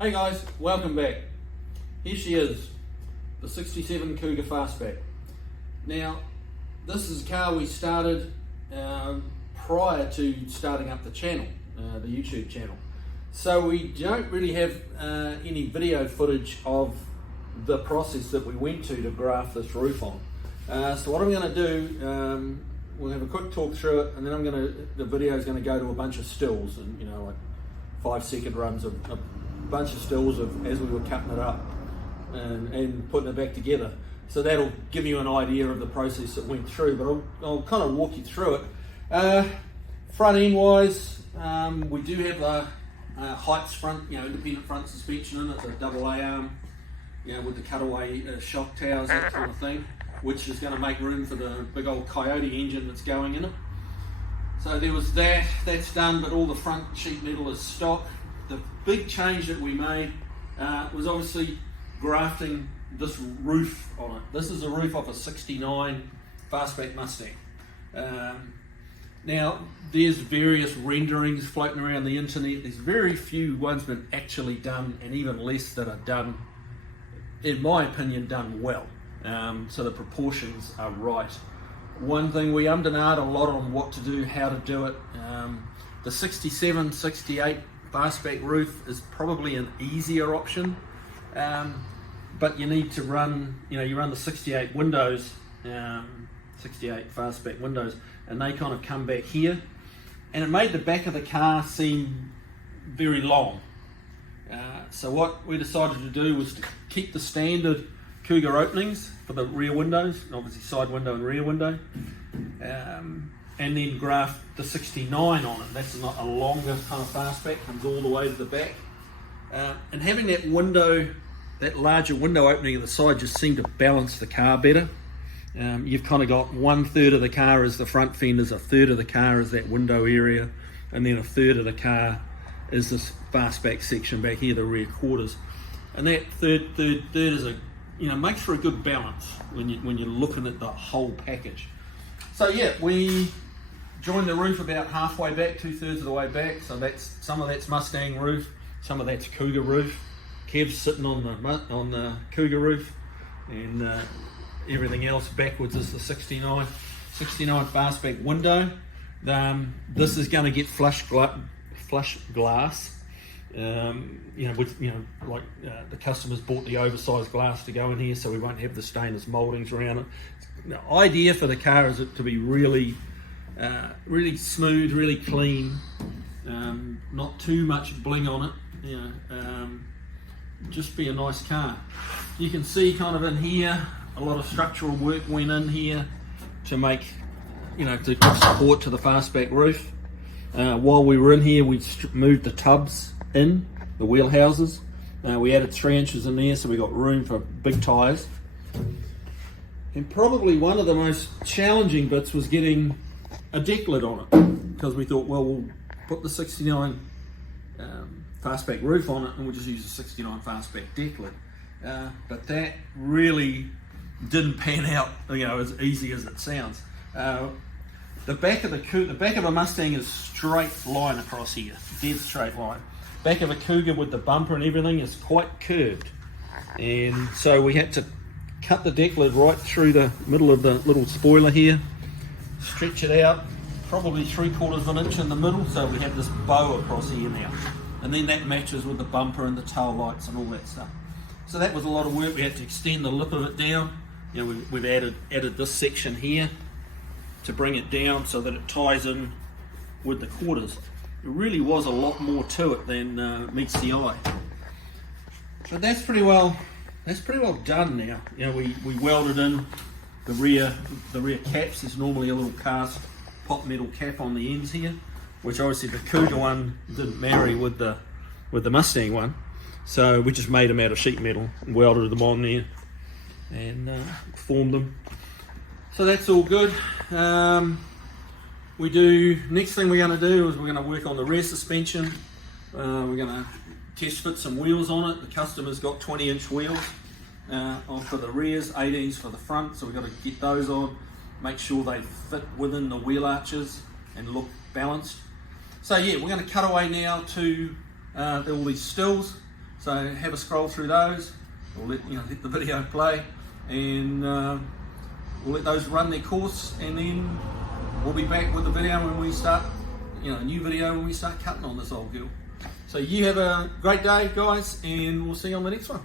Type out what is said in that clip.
Hey guys, welcome back. Here she is, the 67 Cougar Fastback. Now, this is a car we started prior to starting up the channel, the YouTube channel. So we don't really have any video footage of the process that we went to graft this roof on. So what I'm going to do, we'll have a quick talk through it, and then the video is going to go to a bunch of stills, and like 5-second runs of a bunch of stills of as we were cutting it up and putting it back together. So that'll give you an idea of the process that went through, but I'll kind of walk you through it. Front end wise, we do have the Heights front, independent front suspension in it, the double A arm, with the cutaway shock towers, that kind of thing, which is going to make room for the big old Coyote engine that's going in it. So there was that's done, but all the front sheet metal is stock. The big change that we made was obviously grafting this roof on it. This is a roof off a 69 Fastback Mustang. Now, there's various renderings floating around the internet. There's very few ones been actually done, and even less that are done, in my opinion, done well. So the proportions are right. One thing, we ummed and ahed a lot on what to do, how to do it. The 67, 68 Fastback roof is probably an easier option, but you need to run, you run the 68 windows, 68 Fastback windows, and they kind of come back here, and it made the back of the car seem very long. So what we decided to do was to keep the standard Cougar openings for the rear windows, obviously side window and rear window, and then graft the 69 on it. That's not a longer kind of Fastback, comes all the way to the back. And having that window, that larger window opening at the side, just seemed to balance the car better. You've kind of got 1/3 of the car as the front fenders, 1/3 of the car is that window area, and then 1/3 of the car is this Fastback section back here, the rear quarters. And that third is makes for a good balance when you're looking at the whole package. So yeah, we joined the roof about halfway back, 2/3 of the way back. So some of that's Mustang roof, some of that's Cougar roof. Kev's sitting on the Cougar roof, and everything else backwards is the 69 Fastback window. This is going to get flush glass. The customers bought the oversized glass to go in here, so we won't have the stainless mouldings around it. The idea for the car is it to be really smooth, really clean, not too much bling on it. Just be a nice car. You can see kind of in here, a lot of structural work went in here to make, to give support to the Fastback roof. While we were in here, we moved the tubs in, the wheel houses. We added 3 inches in there, so we got room for big tyres. And probably one of the most challenging bits was getting a deck lid on it, because we thought, well, we'll put the 69 Fastback roof on it and we'll just use a 69 Fastback deck lid. But that really didn't pan out, as easy as it sounds. The back of a Mustang is straight line across here, dead straight line. Back of a Cougar with the bumper and everything is quite curved, and so we had to cut the deck lid right through the middle of the little spoiler here, stretch it out probably 3/4 of an inch in the middle, so we have this bow across here now, and then that matches with the bumper and the tail lights and all that stuff. So that was a lot of work. We had to extend the lip of it down. We've added this section here to bring it down so that it ties in with the quarters. It really was a lot more to it than meets the eye. But that's pretty well done now. We welded in the rear caps. There's normally a little cast pot metal cap on the ends here, which obviously the Cougar one didn't marry with the Mustang one. So we just made them out of sheet metal and welded them on there and formed them. So that's all good. Next thing we're going to do is we're going to work on the rear suspension. We're going to test fit some wheels on it. The customer's got 20-inch wheels for the rears, 18s for the front, so we've got to get those on, make sure they fit within the wheel arches and look balanced. So yeah, we're going to cut away now to all these stills. So have a scroll through those. We'll let the video play, and we'll let those run their course, and then we'll be back with the video when we start, a new video when we start cutting on this old girl. So you have a great day, guys, and we'll see you on the next one.